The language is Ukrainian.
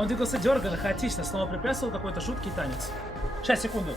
Он двигался дерганно, хаотично, снова приплясывал какой-то жуткий танец. Сейчас, секунду.